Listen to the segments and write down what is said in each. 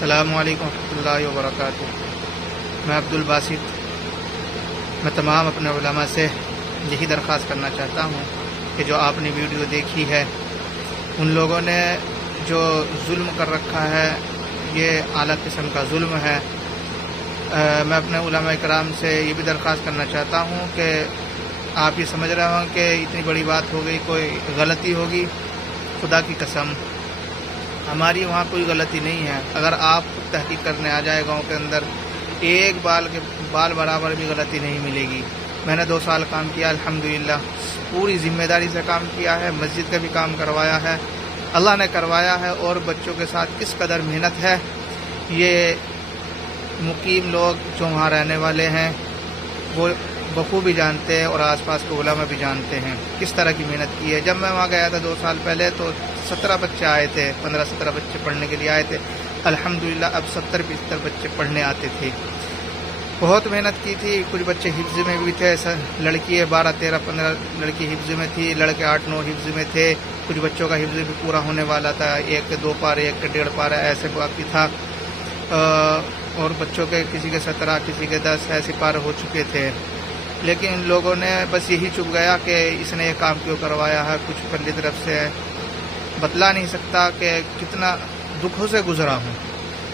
अस्सलामु अलैकुम रहमतुल्लाहि व बरकातुहू। मैं अब्दुल बासित, मैं तमाम अपने उलमा से यही दरख्वास्त करना चाहता हूँ कि जो आपने वीडियो देखी है, उन लोगों ने जो जुल्म कर रखा है, ये आला किस्म का जुल्म है। मैं अपने उलमा इकराम से ये भी दरख्वास्त करना चाहता हूँ कि आप ये समझ रहे हो कि इतनी बड़ी बात हो गई, कोई गलती होगी, खुदा की कसम हमारी वहाँ कोई गलती नहीं है। अगर आप तहकीक करने आ जाए गांव के अंदर, एक बाल बराबर भी गलती नहीं मिलेगी। मैंने 2 साल काम किया, अल्हम्दुलिल्लाह पूरी ज़िम्मेदारी से काम किया है, मस्जिद का भी काम करवाया है, अल्लाह ने करवाया है। और बच्चों के साथ किस कदर मेहनत है, ये मुकीम लोग जो वहाँ रहने वाले हैं वो बखूबी जानते हैं, और आसपास के उलमा भी जानते हैं किस तरह की मेहनत की है। जब मैं वहाँ गया था 2 साल पहले, तो 17 बच्चे आए थे, 15-17 बच्चे पढ़ने के लिए आए थे। अल्हम्दुलिल्लाह अब 70-75 बच्चे पढ़ने आते थे। बहुत मेहनत की थी। कुछ बच्चे हिफ्ज़ में भी थे, लड़की है 12, 13, 15 लड़की हिफ्ज़ में थी, लड़के 8, 9 हिफ्ज़ में थे। कुछ बच्चों का हिफ्ज़ भी पूरा होने वाला था, 1 के 2 पारे, 1 के 1.5 पारा ऐसे बाकी था। और बच्चों के किसी के 17, किसी के 10 ऐसे पार हो चुके थे। लेकिन इन लोगों ने बस यही चुप गया कि इसने ये काम क्यों करवाया है। कुछ पहली तरफ से बतला नहीं सकता कि कितना दुखों से गुजरा हूँ।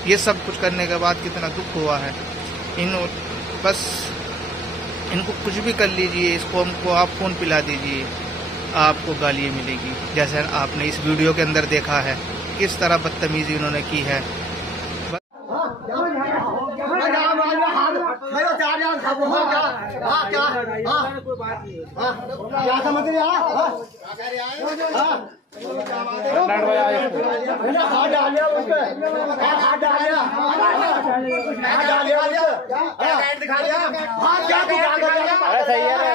ये सब कुछ करने के बाद कितना दुख हुआ है। बस इनको कुछ भी कर लीजिए, इस कौम को आप खून पिला दीजिए, आपको गालियाँ मिलेगी। जैसे आपने इस वीडियो के अंदर देखा है किस तरह बदतमीजी उन्होंने की है। क्या समझ रहे हाथ डालिया उस पे, हाथ डालिया, हाथ डालिया, दिखा दिया हाथ, क्या दिखा दिया? अरे सही है रे,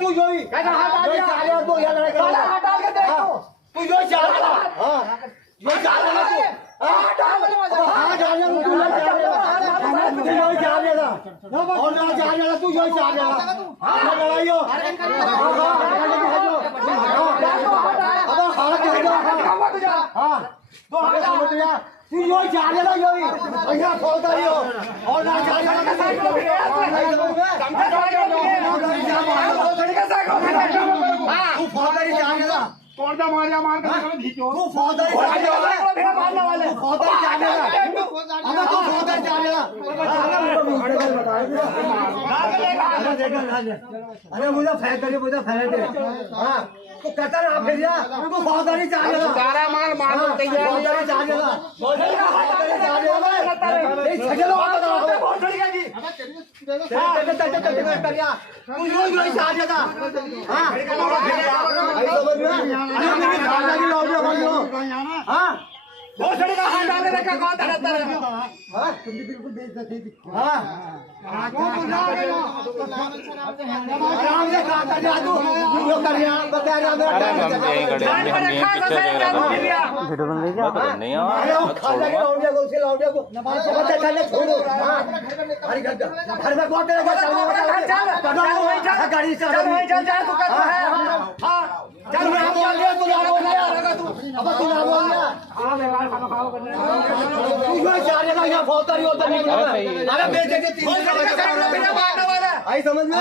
तू जो ही तू यहाँ लड़ाई कर, तू जो चाह रहा, जो चाह रहा तू, हाँ चाह रहा तू, जो चाह रहा और ना चाह रहा तू, जो चाह रहा हाँ लड़ाई हो, हाँ तो हमें समझ लिया तू जो चाह रहा जो ही ऐसा खोलता ही हो और ना चाह रहा तोड़दा मारिया मार के खींचो तू फौदारी मारने वाले फौदारी जानेगा हमें तू फौदारी जानेगा अरे मुझे फेंक दे हां तो कतर आप भेजिया तू फौदारी जानेगा सारा मार तैयार फौदारी जानेगा ये छगलो बहुत चढ़ गया जी तू जो जानेगा हां हाँ बहुत सारे का हाथ डाल रखा कौन धरता है हाँ बिल्कुल बेइज्जती थी हाँ आराम से काम कर जा तू जो कर रहा बता रहा वीडियो बन रही है नहीं यार खा जाके लौंडिया को उसे लौंडिया को बच्चा चले छोड़ो हां अरे घर में कौन तेरा चल गाड़ी से चल तू कर हां चल मैं बोल रहा तू ना बोल रहा अब तू ना बोल रहा हां मैं खाना खाओ करने तू जो चाह रहा यहां फौतारी होता नहीं अरे बेटे के 3 आई समझ में